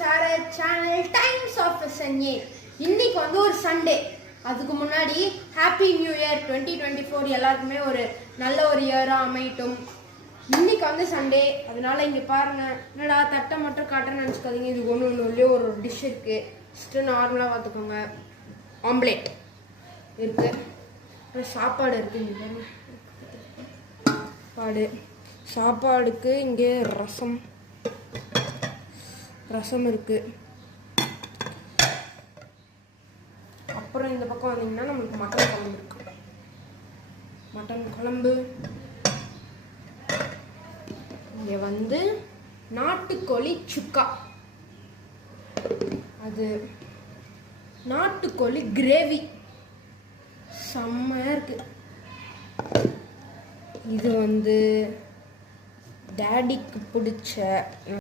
சாரத் channel times of சன்யே. இன்னைக்கு வந்து ஒரு சண்டே. அதுக்கு முன்னாடி ஹாப்பி நியூ இயர் 2024 எல்லாருக்குமே ஒரு நல்ல ஒரு இயராக அமையட்டும். இன்னைக்கு வந்து சண்டே, அதனால இங்கே பாருங்க, என்னடா தட்டை மட்டும் காட்டுறேன்னு நினச்சிக்காதீங்க. இது ஒன்று ஒரு டிஷ் இருக்கு. ஃபஸ்ட்டு நார்மலாக பார்த்துக்கோங்க. ஆம்லேட் இருக்கு, சாப்பாடு இருக்கு. இங்கே பாருங்க, சாப்பாடுக்கு இங்கே ரசம் இருக்கு. அப்புறம் இந்த பக்கம் வந்தீங்கன்னா நம்மளுக்கு மட்டன் குழம்பு இருக்கு. மட்டன் குழம்பு இங்கே வந்து நாட்டுக்கோழி சுக்கா, அது நாட்டுக்கோழி கிரேவி செம்மையா இருக்கு. இது வந்து டேடிக்கு பிடிச்ச